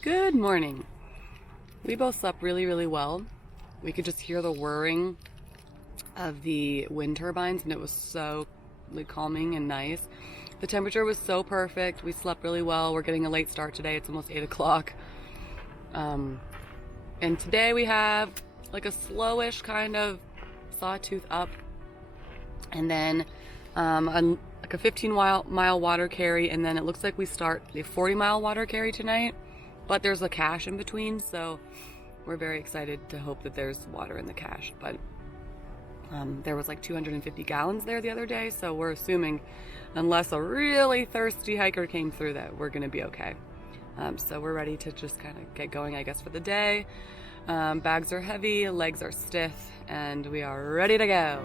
Good morning. We both slept really, really well. We could just hear the whirring of the wind turbines, and it was so calming and nice. The temperature was so perfect. We slept really well. We're getting a late start today. It's almost 8 o'clock. And today we have like a slowish kind of sawtooth up, and then like a 15-mile water carry, and then it looks like we start a 40-mile water carry tonight, but there's a cache in between, so we're very excited to hope that there's water in the cache. But there was like 250 gallons there the other day, so we're assuming, unless a really thirsty hiker came through, that we're gonna be okay. So we're ready to just kind of get going, I guess, for the day. Bags are heavy, legs are stiff, and we are ready to go.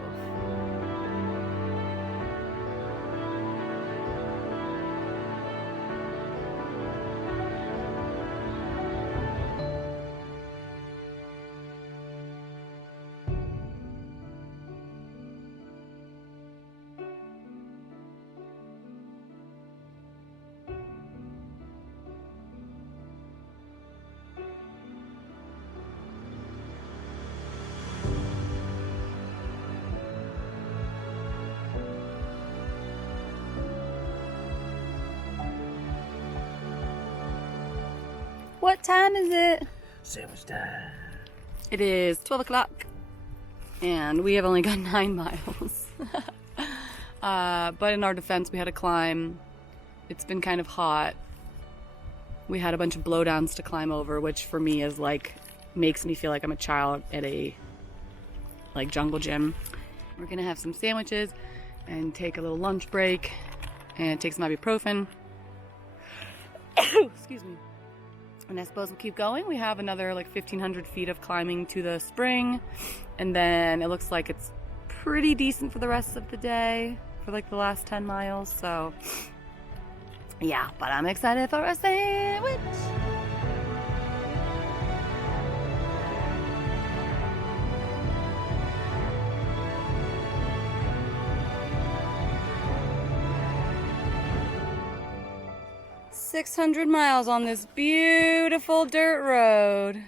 What time is it? Sandwich time. It is 12 o'clock, and we have only got 9 miles. But in our defense, we had to climb. It's been kind of hot. We had a bunch of blowdowns to climb over, which for me is like, makes me feel like I'm a child at a like jungle gym. We're gonna have some sandwiches and take a little lunch break and take some ibuprofen. Excuse me. And I suppose we'll keep going. We have another like 1,500 feet of climbing to the spring, and then it looks like it's pretty decent for the rest of the day for like the last 10 miles. So yeah, but I'm excited for a sandwich. "600 miles on this beautiful dirt road."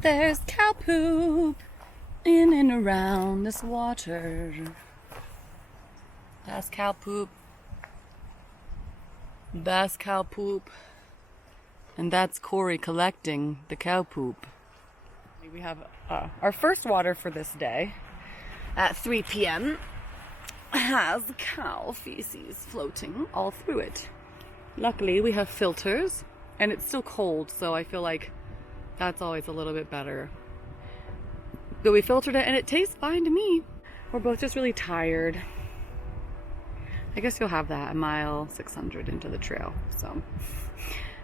There's cow poop in and around this water. That's cow poop. That's cow poop. And that's Corey collecting the cow poop. We have our first water for this day at 3 p.m. has cow feces floating all through it. Luckily, we have filters, and it's still cold, so I feel like that's always a little bit better. But we filtered it, and it tastes fine to me. We're both just really tired. I guess you'll have that a mile 600 into the trail. So,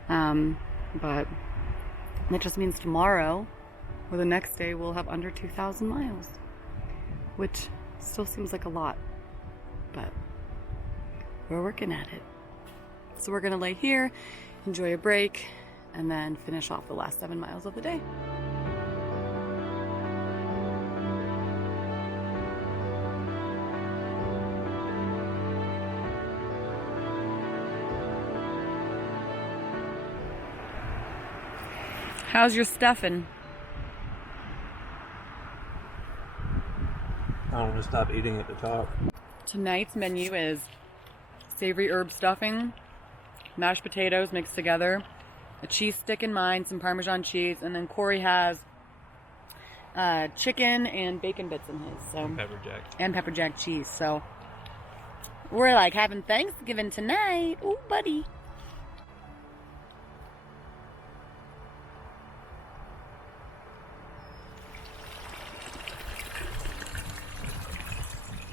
but that just means tomorrow or the next day we'll have under 2,000 miles, which still seems like a lot, but we're working at it. So we're gonna lay here, enjoy a break, and then finish off the last 7 miles of the day. How's your stuffing? I want to stop eating at the top. Tonight's menu is savory herb stuffing, mashed potatoes mixed together, a cheese stick in mine, some Parmesan cheese, and then Corey has chicken and bacon bits in his. So and pepper jack cheese. So we're like having Thanksgiving tonight. Ooh, buddy.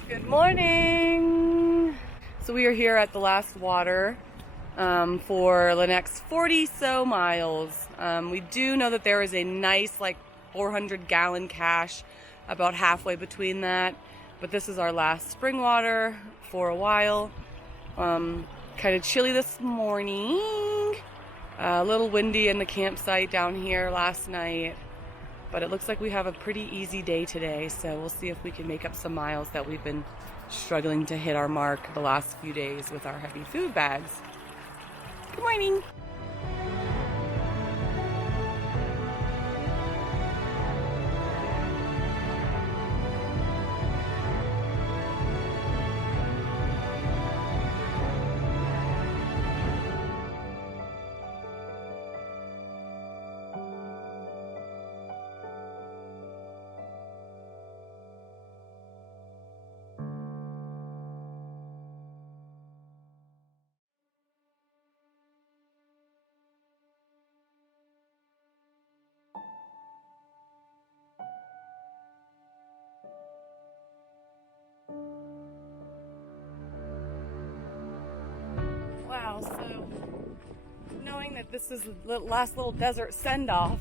Good morning. So we are here at the last water for the next 40 so miles. We do know that there is a nice like 400-gallon cache about halfway between that, but this is our last spring water for a while. Kind of chilly this morning, a little windy in the campsite down here last night. But it looks like we have a pretty easy day today, so we'll see if we can make up some miles that we've been struggling to hit our mark the last few days with our heavy food bags. Good morning. Wow, so knowing that this is the last little desert send-off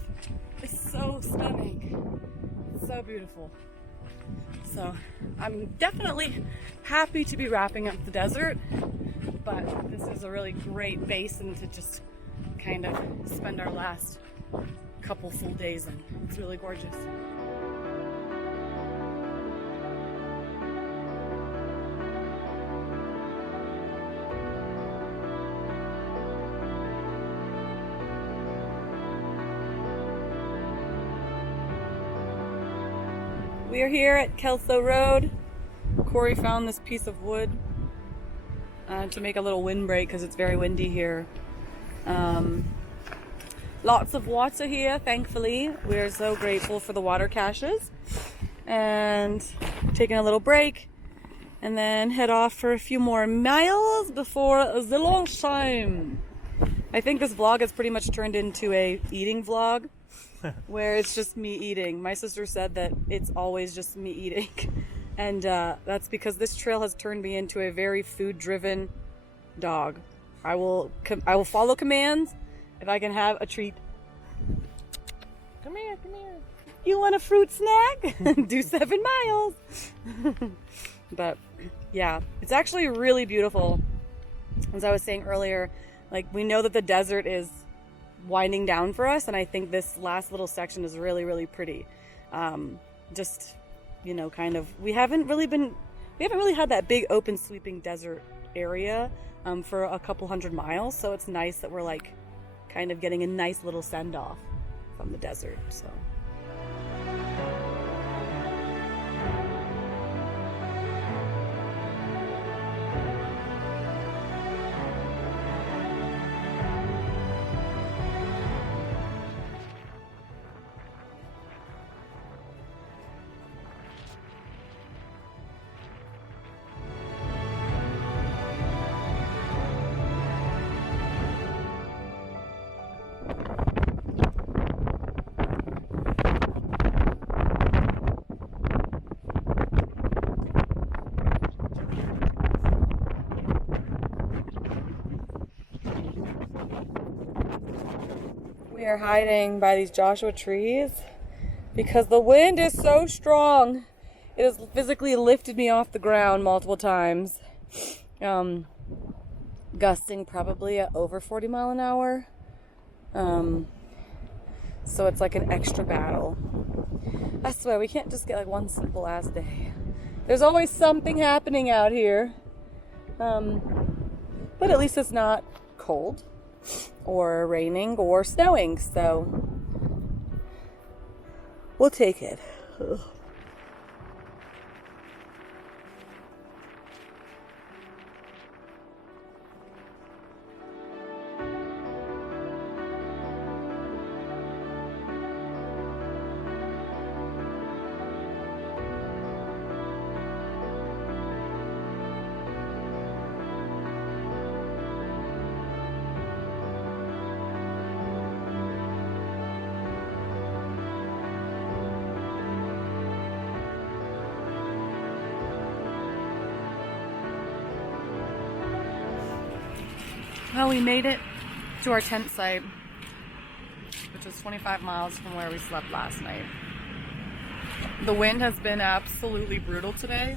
is so stunning. It's so beautiful. So I'm definitely happy to be wrapping up the desert, but this is a really great basin to just kind of spend our last couple full days in. It's really gorgeous. We are here at Kelso Road. Corey found this piece of wood to make a little windbreak because it's very windy here. Lots of water here, thankfully. We're so grateful for the water caches. And taking a little break and then head off for a few more miles before the lunch time. I think this vlog has pretty much turned into a eating vlog. Where it's just me eating. My sister said that it's always just me eating. And that's because this trail has turned me into a very food-driven dog. I will follow commands if I can have a treat. Come here, come here. You want a fruit snack? Do 7 miles. But yeah, it's actually really beautiful. As I was saying earlier, like we know that the desert is winding down for us, and I think this last little section is really, really pretty. Just, you know, kind of, we haven't really had that big open sweeping desert area for a couple hundred miles, so it's nice that we're like kind of getting a nice little send off from the desert. So we are hiding by these Joshua trees because the wind is so strong. It has physically lifted me off the ground multiple times. Gusting probably at over 40 miles an hour. So it's like an extra battle. I swear, we can't just get like one simple ass day. There's always something happening out here. But at least it's not cold or raining or snowing, so we'll take it. Ugh. Well, we made it to our tent site, which was 25 miles from where we slept last night. The wind has been absolutely brutal today,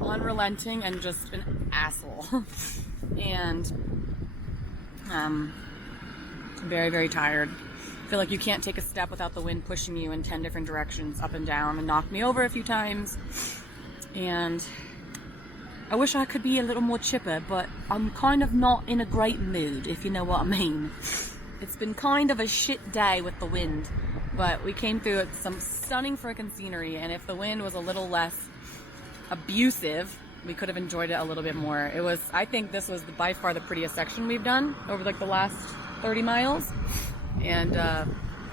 unrelenting, and just an asshole. And I'm very, very tired. feel like you can't take a step without the wind pushing you in 10 different directions, up and down, and knocked me over a few times. And I wish I could be a little more chipper, but I'm kind of not in a great mood, if you know what I mean. It's been kind of a shit day with the wind, but we came through some stunning frickin' scenery, and if the wind was a little less abusive, we could have enjoyed it a little bit more. I think this was by far the prettiest section we've done over like the last 30 miles. And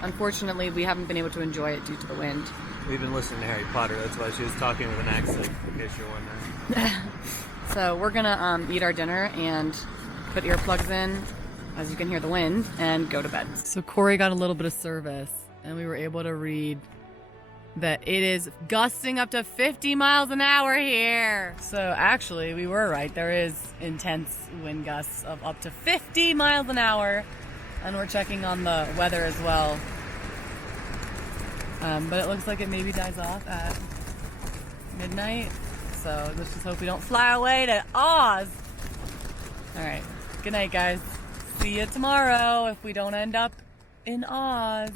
unfortunately, we haven't been able to enjoy it due to the wind. We've been listening to Harry Potter. That's why she was talking with an accent, in case you're wondering. So we're gonna eat our dinner and put earplugs in, as you can hear the wind, and go to bed. So Corey got a little bit of service, and we were able to read that it is gusting up to 50 miles an hour here. So actually, we were right. There is intense wind gusts of up to 50 miles an hour. And we're checking on the weather as well. But it looks like it maybe dies off at midnight. So let's just hope we don't fly away to Oz. All right. Good night, guys. See you tomorrow if we don't end up in Oz.